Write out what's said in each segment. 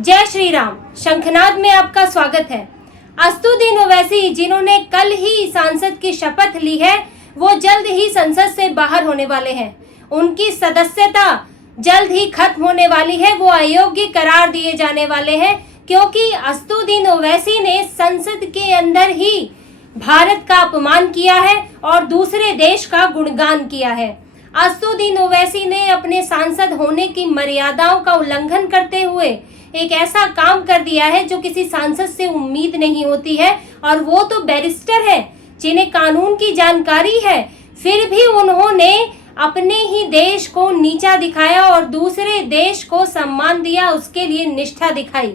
जय श्री राम। शंखनाद में आपका स्वागत है। अस्तुदीन ओवैसी जिन्होंने कल ही सांसद की शपथ ली है, वो जल्द ही संसद से बाहर होने वाले हैं। उनकी सदस्यता जल्द ही खत्म होने वाली है। वो अयोग्य करार दिए जाने वाले हैं क्योंकि अस्तुदीन ओवैसी ने संसद के अंदर ही भारत का अपमान किया है और दूसरे देश का गुणगान किया है। अस्तुदीन ओवैसी ने अपने सांसद होने की मर्यादाओं का उल्लंघन करते हुए एक ऐसा काम कर दिया है जो किसी सांसद से उम्मीद नहीं होती है, और वो तो बैरिस्टर है जिन्हें कानून की जानकारी है। फिर भी उन्होंने अपने ही देश को नीचा दिखाया और दूसरे देश को सम्मान दिया, उसके लिए निष्ठा दिखाई।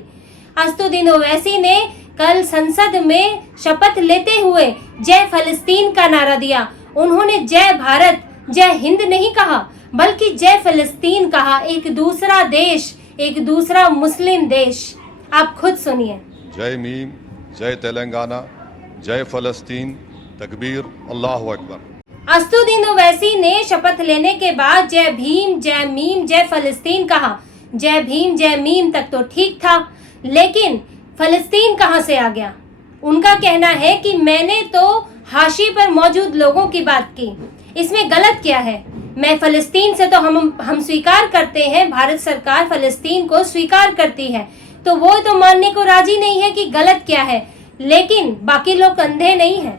अस्तुदीन ओवैसी ने कल संसद में शपथ लेते हुए जय फलस्तीन का नारा दिया। उन्होंने जय भारत जय हिंद नहीं कहा, बल्कि जय फलस्तीन कहा। एक दूसरा देश, एक दूसरा मुस्लिम देश। आप खुद सुनिए। जय मीम, जय तेलंगाना, जय फलस्तीन, तकबीर, अल्लाहु अकबर। अस्तुदीन ओवैसी ने शपथ लेने के बाद जय भीम, जय मीम, जय फलस्तीन कहा। जय भीम जय मीम तक तो ठीक था, लेकिन फलस्तीन कहां से आ गया? उनका कहना है कि मैंने तो हाशी पर मौजूद लोगों की बात की, इसमें गलत क्या है? मैं फलस्तीन से तो हम स्वीकार करते हैं, भारत सरकार फलस्तीन को स्वीकार करती है, तो वो तो मानने को राजी नहीं है कि गलत क्या है। लेकिन बाकी लोग अंधे नहीं हैं,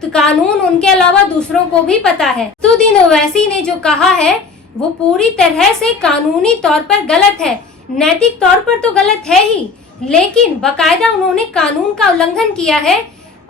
तो कानून उनके अलावा दूसरों को भी पता है। अस्तुदीन ओवैसी ने जो कहा है वो पूरी तरह से कानूनी तौर पर गलत है, नैतिक तौर पर तो गलत है ही, लेकिन बकायदा उन्होंने कानून का उल्लंघन किया है।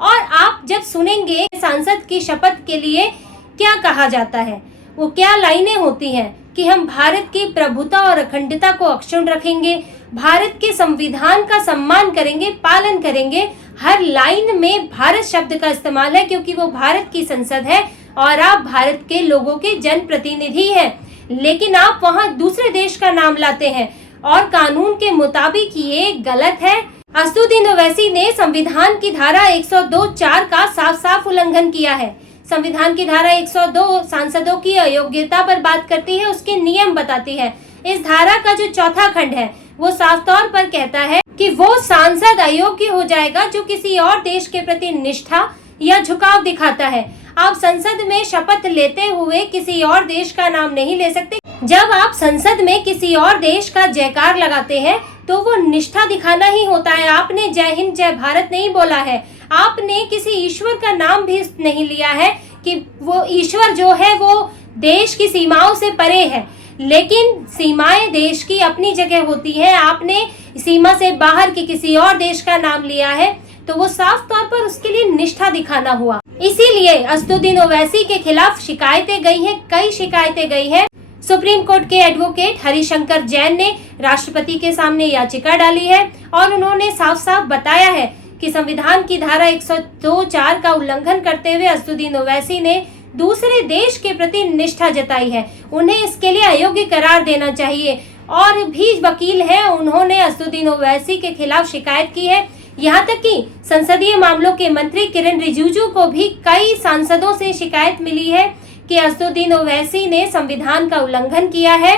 और आप जब सुनेंगे सांसद की शपथ के लिए क्या कहा जाता है, वो क्या लाइनें होती हैं कि हम भारत की प्रभुता और अखंडता को अक्षुण्ण रखेंगे, भारत के संविधान का सम्मान करेंगे, पालन करेंगे। हर लाइन में भारत शब्द का इस्तेमाल है क्योंकि वो भारत की संसद है और आप भारत के लोगों के जनप्रतिनिधि हैं। लेकिन आप वहां दूसरे देश का नाम लाते हैं और कानून के मुताबिक ये गलत है। अस्तुदीन ओवैसी ने संविधान की धारा 102(4) का साफ साफ उल्लंघन किया है। संविधान की धारा 102 सांसदों की अयोग्यता पर बात करती है, उसके नियम बताती है। इस धारा का जो चौथा खंड है वो साफ तौर पर कहता है कि वो सांसद अयोग्य हो जाएगा जो किसी और देश के प्रति निष्ठा या झुकाव दिखाता है। आप संसद में शपथ लेते हुए किसी और देश का नाम नहीं ले सकते। जब आप संसद में किसी और देश का जयकार लगाते हैं तो वो निष्ठा दिखाना ही होता है। आपने जय हिंद जय भारत नहीं बोला है, आपने किसी ईश्वर का नाम भी नहीं लिया है कि वो ईश्वर जो है वो देश की सीमाओं से परे है, लेकिन सीमाएं देश की अपनी जगह होती है। आपने सीमा से बाहर के किसी और देश का नाम लिया है तो वो साफ तौर पर उसके लिए निष्ठा दिखाना हुआ। इसीलिए अस्तुदीन ओवैसी के खिलाफ शिकायतें गई हैं, कई शिकायतें गई हैं। सुप्रीम कोर्ट के एडवोकेट हरिशंकर जैन ने राष्ट्रपति के सामने याचिका डाली है और उन्होंने साफ साफ बताया है कि संविधान की धारा 102(4) का उल्लंघन करते हुए अस्तुदीन ओवैसी ने दूसरे देश के प्रति निष्ठा जताई है। उन्हें इसके लिए अयोग्य करार देना चाहिए। और भी वकील हैं, उन्होंने अस्तुदीन ओवैसी के खिलाफ शिकायत की है। यहाँ तक कि संसदीय मामलों के मंत्री किरण रिजिजू को भी कई सांसदों से शिकायत मिली है कि अस्तुदीन ओवैसी ने संविधान का उल्लंघन किया है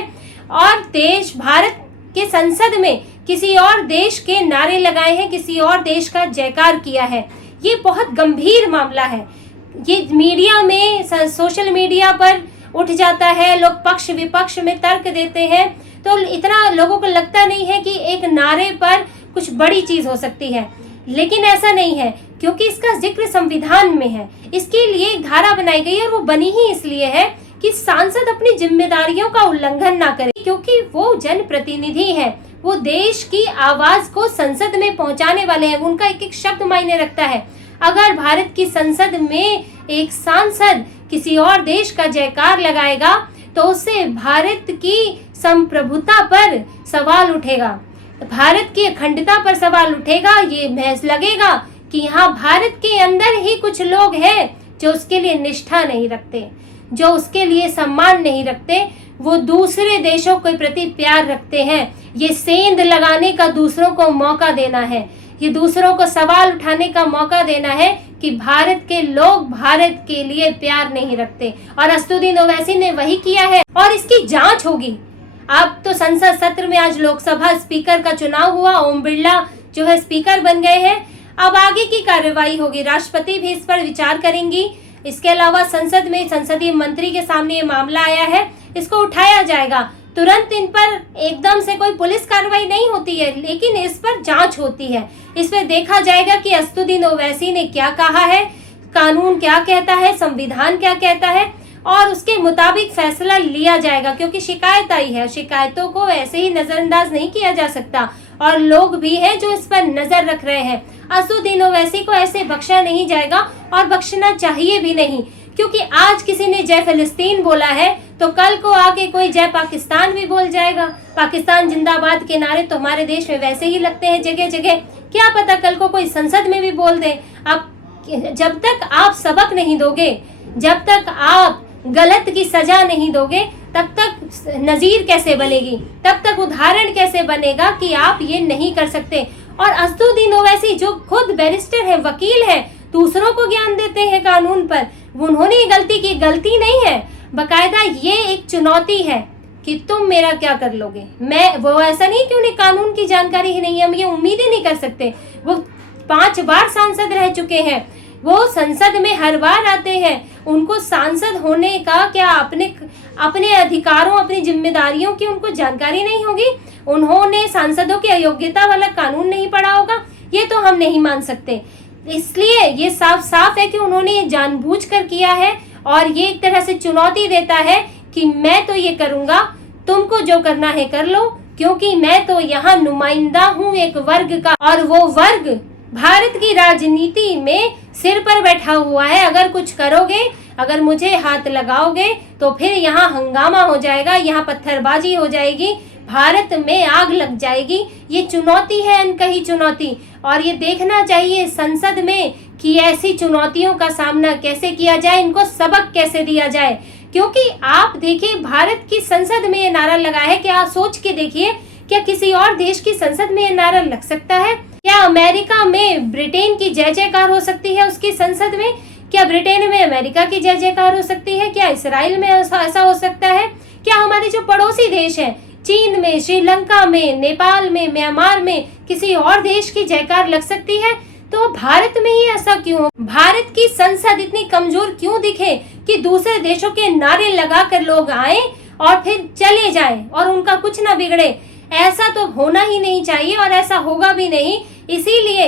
और देश भारत के संसद में किसी और देश के नारे लगाए हैं, किसी और देश का जयकार किया है। ये बहुत गंभीर मामला है। ये मीडिया में, सोशल मीडिया पर उठ जाता है, लोग पक्ष विपक्ष में तर्क देते हैं, तो इतना लोगों को लगता नहीं है कि एक नारे पर कुछ बड़ी चीज हो सकती है, लेकिन ऐसा नहीं है क्योंकि इसका जिक्र संविधान में है। इसके लिए एक धारा बनाई गई है और वो बनी ही इसलिए है कि सांसद अपनी जिम्मेदारियों का उल्लंघन ना करे, क्योंकि वो जनप्रतिनिधि है, वो देश की आवाज को संसद में पहुंचाने वाले हैं। उनका एक एक शब्द मायने रखता है। अगर भारत की संसद में एक सांसद किसी और देश का जयकार लगाएगा तो उससे भारत की संप्रभुता पर सवाल उठेगा, भारत की अखंडता पर सवाल उठेगा। ये महज लगेगा कि यहाँ भारत के अंदर ही कुछ लोग हैं जो उसके लिए निष्ठा नहीं रखते, जो उसके लिए सम्मान नहीं रखते, वो दूसरे देशों के प्रति प्यार रखते हैं। ये सेंध लगाने का दूसरों को मौका देना है, ये दूसरों को सवाल उठाने का मौका देना है कि भारत के लोग भारत के लिए प्यार नहीं रखते। और अस्तुदीन ओवैसी ने वही किया है और इसकी जांच होगी। अब तो संसद सत्र में आज लोकसभा स्पीकर का चुनाव हुआ, ओम बिरला जो है स्पीकर बन गए हैं। अब आगे की कार्यवाही होगी, राष्ट्रपति भी इस पर विचार करेंगी। इसके अलावा संसद में संसदीय मंत्री के सामने ये मामला आया है, इसको उठाया जाएगा। तुरंत इन पर एकदम से कोई पुलिस कार्रवाई नहीं होती है, लेकिन इस पर जांच होती है। इसमें देखा जाएगा कि असदुद्दीन ओवैसी ने क्या कहा है, कानून क्या कहता है, संविधान क्या कहता है, और उसके मुताबिक फैसला लिया जाएगा। क्योंकि शिकायत आई है, शिकायतों को ऐसे ही नजरअंदाज नहीं किया जा सकता, और लोग भी हैं जो इस पर नजर रख रहे हैं। असदुद्दीन ओवैसी को ऐसे बख्शा नहीं जाएगा, और बख्शना चाहिए भी नहीं, क्योंकि आज किसी ने जय फिलिस्तीन बोला है तो कल को आके कोई जय पाकिस्तान भी बोल जाएगा। पाकिस्तान जिंदाबाद के नारे तो हमारे देश में वैसे ही लगते हैं जगह जगह, क्या पता कल को कोई संसद में भी बोल दे। अब जब तक आप सबक नहीं दोगे, जब तक आप गलत की सजा नहीं दोगे, तब तक नजीर कैसे बनेगी, तब तक उदाहरण कैसे बनेगा कि आप ये नहीं कर सकते। और असदुद्दीन ओवैसी जो खुद बैरिस्टर है, वकील है, दूसरों को ज्ञान देते हैं कानून पर, उन्होंने ये गलती की, गलती नहीं है, बकायदा ये एक चुनौती है कि तुम मेरा क्या कर लोगे। मैं वो ऐसा नहीं कि उन्हें कानून की जानकारी ही नहीं है, हम ये उम्मीद ही नहीं कर सकते। वो 5 बार सांसद रह चुके हैं, वो संसद में हर बार आते हैं, उनको सांसद होने का क्या अपने अधिकारों, अपनी जिम्मेदारियों की उनको जानकारी नहीं होगी? उन्होंने सांसदों की अयोग्यता वाला कानून नहीं पढ़ा होगा? ये तो हम नहीं मान सकते। इसलिए ये साफ साफ है कि उन्होंने ये जानबूझकर किया है, और ये एक तरह से चुनौती देता है कि मैं तो ये करूंगा, तुमको जो करना है कर लो, क्योंकि मैं तो यहाँ नुमाइंदा हूँ एक वर्ग का, और वो वर्ग भारत की राजनीति में सिर पर बैठा हुआ है। अगर कुछ करोगे, अगर मुझे हाथ लगाओगे तो फिर यहाँ हंगामा हो जाएगा, यहाँ पत्थरबाजी हो जाएगी, भारत में आग लग जाएगी। ये चुनौती है, अनकही चुनौती, और ये देखना चाहिए संसद में कि ऐसी चुनौतियों का सामना कैसे किया जाए, इनको सबक कैसे दिया जाए। क्योंकि आप देखिए, भारत की संसद में ये नारा लगा है, क्या आप सोच के देखिए, क्या किसी और देश की संसद में ये नारा लग सकता है? क्या अमेरिका में ब्रिटेन की जय जयकार हो सकती है उसकी संसद में? क्या ब्रिटेन में अमेरिका की जय जयकार हो सकती है? क्या इसराइल में ऐसा हो सकता है? क्या हमारे जो पड़ोसी देश हैं, चीन में, श्रीलंका में, नेपाल में, म्यांमार में, किसी और देश की जयकार लग सकती है? तो भारत में ही ऐसा क्यों हो? भारत की संसद इतनी कमजोर क्यों दिखे कि दूसरे देशों के नारे लगाकर लोग आए और फिर चले जाएं और उनका कुछ ना बिगड़े? ऐसा तो होना ही नहीं चाहिए, और ऐसा होगा भी नहीं। इसीलिए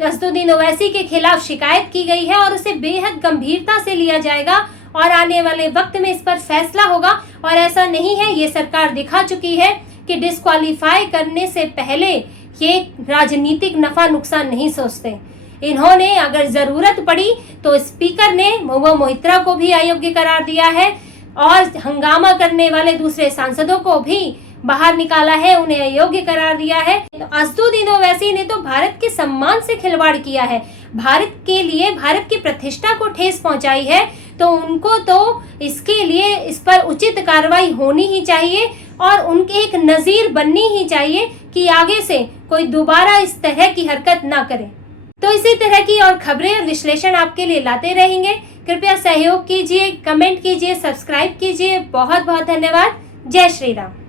असदुद्दीन ओवैसी के खिलाफ शिकायत की गई है, और उसे बेहद गंभीरता से लिया जाएगा, और आने वाले वक्त में इस पर फैसला होगा। और ऐसा नहीं है, ये सरकार दिखा चुकी है कि डिस्क्वालीफाई करने से पहले ये राजनीतिक नफा नुकसान नहीं सोचते। इन्होंने अगर जरूरत पड़ी तो स्पीकर ने महुआ मोहित्रा को भी अयोग्य करार दिया है, और हंगामा करने वाले दूसरे सांसदों को भी बाहर निकाला है, उन्हें अयोग्य करार दिया है। असदुद्दीन ओवैसी ने तो भारत के सम्मान से खिलवाड़ किया है, भारत के लिए, भारत की प्रतिष्ठा को ठेस पहुंचाई है। तो उनको तो इसके लिए इस पर उचित कार्रवाई होनी ही चाहिए, और उनके एक नजीर बननी ही चाहिए कि आगे से कोई दोबारा इस तरह की हरकत ना करे। तो इसी तरह की और खबरें और विश्लेषण आपके लिए लाते रहेंगे। कृपया सहयोग कीजिए, कमेंट कीजिए, सब्सक्राइब कीजिए। बहुत बहुत धन्यवाद। जय श्री राम।